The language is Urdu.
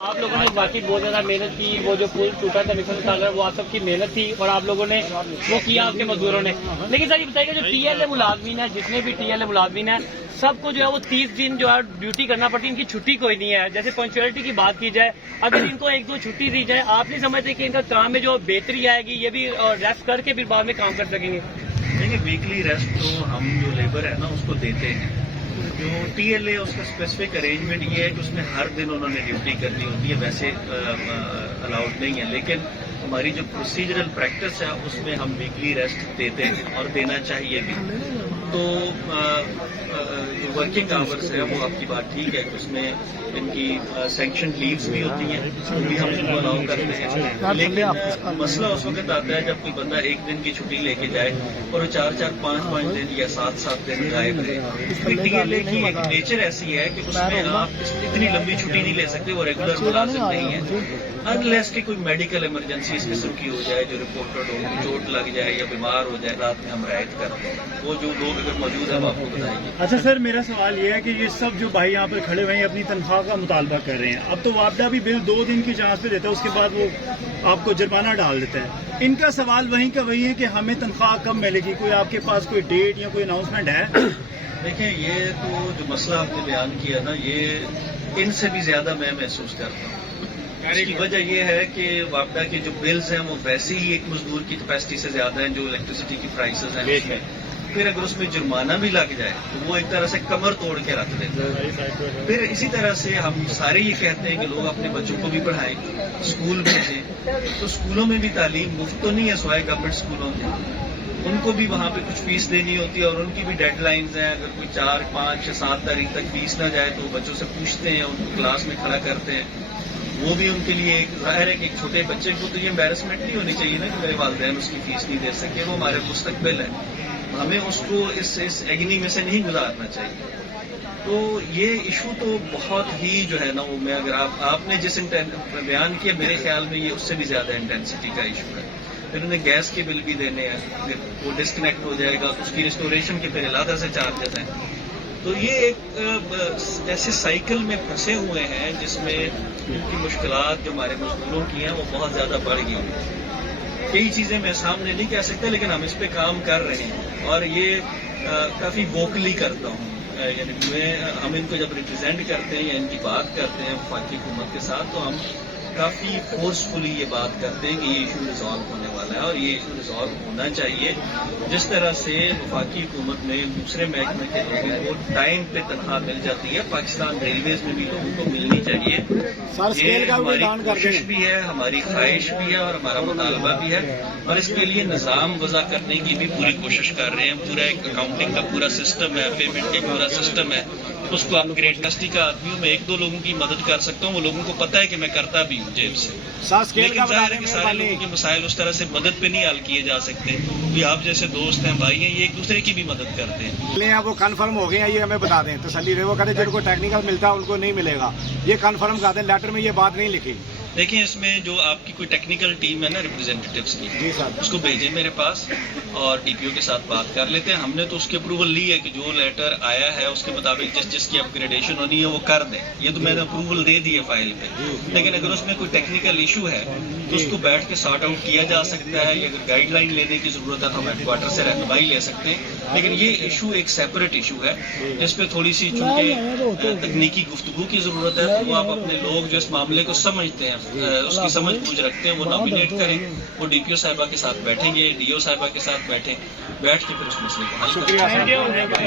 آپ لوگوں نے باقی بہت زیادہ محنت کی، وہ جو پل ٹوٹا تھا نکل سالر وہ آپ سب کی محنت تھی اور آپ لوگوں نے وہ کیا آپ کے مزدوروں نے. لیکن سر یہ بتائیے گا جو ٹی ایل اے ملازمین ہیں، جتنے بھی ٹی ایل اے ملازمین ہیں سب کو جو ہے وہ 30 دن جو ہے ڈیوٹی کرنا پڑتی ہے، ان کی چھٹی کوئی نہیں ہے. جیسے پنکچوئلٹی کی بات کی جائے، اگر ان کو 1-2 چھٹی دی جائے، آپ نہیں سمجھتے کہ ان کا کام میں جو بہتری آئے گی، یہ بھی ریسٹ کر کے پھر بعد میں کام کر سکیں گے؟ دیکھیے ویکلی ریسٹ تو ہم جو لیبر ہے نا اس کو دیتے ہیں. جو ٹی ایل اے اس کا اسپیسیفک ارینجمنٹ یہ ہے کہ اس میں ہر دن انہوں نے ڈیوٹی کرنی ہوتی ہے، ویسے الاؤڈ نہیں ہے. لیکن ہماری جو پروسیجرل پریکٹس ہے اس میں ہم ویکلی ریسٹ دیتے ہیں اور دینا چاہیے بھی. تو جو ورکنگ آورس ہے وہ آپ کی بات ٹھیک ہے کہ اس میں ان کی سینکشن لیوز بھی ہوتی ہیں، وہ بھی ہم ان کو الاؤ کرتے ہیں. لیکن مسئلہ اس وقت آتا ہے جب کوئی بندہ 1 دن کی چھٹی لے کے جائے اور وہ 4-4 5-5 دن یا 7-7 دن غائب رہے. ٹی ایل اے کی ایک نیچر ایسی ہے کہ اس میں آپ اتنی لمبی چھٹی نہیں لے سکتے، وہ ریگولر ملازم نہیں ہے. انلیس کہ کوئی میڈیکل ایمرجنسی اس قسم کی ہو جائے جو رپورٹڈ ہو، چوٹ لگ جائے یا بیمار ہو جائے، رات میں ہم رعایت کرتے ہیں. وہ جو لوگ اگر موجود ہیں وہ آپ کو بتائیں گے. اچھا سر، میرا سوال یہ ہے کہ یہ سب جو بھائی یہاں پر کھڑے ہوئے ہیں اپنی تنخواہ کا مطالبہ کر رہے ہیں. اب تو وابڈا بھی بل 2 دن کی چانس پہ دیتا ہے، اس کے بعد وہ آپ کو جرمانہ ڈال دیتا ہے. ان کا سوال وہیں کا وہی ہے کہ ہمیں تنخواہ کب ملے گی. کوئی آپ کے پاس کوئی ڈیٹ یا کوئی اناؤنسمنٹ ہے؟ دیکھیں یہ تو جو مسئلہ آپ نے بیان کیا نا، یہ ان سے بھی زیادہ میں محسوس کرتا ہوں. اس کی وجہ یہ ہے کہ وابڈا کے جو بلز ہیں وہ ویسے ہی ایک مزدور کی کیپیسٹی سے زیادہ ہیں جو الیکٹریسٹی کی پرائسز ہیں اس میں. پھر اگر اس میں جرمانہ بھی لگ جائے تو وہ ایک طرح سے کمر توڑ کے رکھ دیتے ہیں. پھر اسی طرح سے ہم سارے یہ کہتے ہیں کہ لوگ اپنے بچوں کو بھی پڑھائیں، اسکول بھیجیں. تو اسکولوں میں بھی تعلیم مفت تو نہیں ہے سوائے گورنمنٹ اسکولوں میں. ان کو بھی وہاں پہ کچھ فیس دینی ہوتی ہے اور ان کی بھی ڈیڈ لائنز ہیں. اگر کوئی 4 5 یا 7 تاریخ تک فیس نہ جائے تو وہ بچوں سے پوچھتے ہیں، ان کو کلاس میں کھڑا کرتے ہیں. وہ بھی ان کے لیے ایک ظاہر ہے کہ ایک چھوٹے بچے کو تو یہ امبیرسمنٹ نہیں ہونی چاہیے نا کہ میرے والدین اس کی فیس نہیں دے سکے. وہ ہمارے مستقبل ہے، ہمیں اس کو اس ایگنی میں سے نہیں گزارنا چاہیے. تو یہ ایشو تو بہت ہی جو ہے نا وہ میں اگر آپ نے جس بیان کیا میرے خیال میں یہ اس سے بھی زیادہ انٹینسٹی کا ایشو ہے. پھر انہیں گیس کے بل بھی دینے ہیں، پھر وہ ڈسکنیکٹ ہو جائے گا تو اس کی ریسٹوریشن کے پھر علیحدہ سے چارجز ہیں. تو یہ ایک ایسے سائیکل میں پھنسے ہوئے ہیں جس میں ان کی مشکلات جو ہمارے مزدوروں کی ہیں وہ بہت زیادہ بڑھ گئی ہیں. کئی چیزیں میں سامنے نہیں کہہ سکتا لیکن ہم اس پہ کام کر رہے ہیں اور یہ کافی ووکلی کرتا ہوں. یعنی ہم ان کو جب ریپرزینٹ کرتے ہیں یا ان کی بات کرتے ہیں وفاقی حکومت کے ساتھ تو ہم کافی فورسفلی یہ بات کرتے ہیں کہ یہ ایشو ریزالو ہونے والا ہے اور یہ ایشو ریزالو ہونا چاہیے. جس طرح سے وفاقی حکومت میں دوسرے محکمے کے لوگوں کو ٹائم پہ تنخواہ مل جاتی ہے، پاکستان ریلویز میں بھی لوگوں کو ملنی چاہیے. یہ ہماری کوشش بھی ہے، ہماری خواہش بھی ہے اور ہمارا مطالبہ بھی ہے اور اس کے لیے نظام وضع کرنے کی بھی پوری کوشش کر رہے ہیں. پورا ایک اکاؤنٹنگ کا پورا سسٹم ہے، پیمنٹ کا پورا سسٹم ہے. اس کو اپ گریڈ کسٹی کا آدمیوں میں 1-2 لوگوں کی مدد کر سکتا ہوں، وہ لوگوں کو پتہ ہے کہ میں کرتا بھی ہوں جیب سے. لیکن ظاہر ہے کہ سارے لوگوں کے مسائل اس طرح سے مدد پہ نہیں حل کیے جا سکتے. بھی آپ جیسے دوست ہیں، بھائی ہیں، یہ ایک دوسرے کی بھی مدد کرتے ہیں. وہ کنفرم ہو گئے ہیں، یہ ہمیں بتا دیں تسلی رہے. وہ کہتے ہیں جن کو ٹیکنیکل ملتا ہے ان کو نہیں ملے گا، یہ کنفرم کر دیں. لیٹر میں یہ بات نہیں لکھی. دیکھیں اس میں جو آپ کی کوئی ٹیکنیکل ٹیم ہے نا ریپرزینٹیوز کی، اس کو بھیجیں میرے پاس اور ڈی پی او کے ساتھ بات کر لیتے ہیں. ہم نے تو اس کی اپروول لی ہے کہ جو لیٹر آیا ہے اس کے مطابق جس کی اپ گریڈیشن ہونی ہے وہ کر دیں. یہ تو میں نے اپروول دے دی ہے فائل پہ. لیکن اگر اس میں کوئی ٹیکنیکل ایشو ہے تو اس کو بیٹھ کے سارٹ آؤٹ کیا جا سکتا ہے. یا اگر گائیڈ لائن لینے کی ضرورت ہے تو ہم ہیڈ کوارٹر سے رہنمائی لے سکتے ہیں. لیکن یہ ایشو ایک سیپریٹ ایشو ہے جس پہ تھوڑی سی چونکہ تکنیکی گفتگو کی ضرورت ہے. تو وہ آپ اپنے لوگ جو اس معاملے کو سمجھتے ہیں، اس کی سمجھ بوجھ رکھتے ہیں، وہ نامینیٹ کریں. وہ ڈی پی او صاحبہ کے ساتھ بیٹھیں گے، ڈی او صاحبہ کے ساتھ بیٹھ کے پھر اس مسئلے کو حل کریں.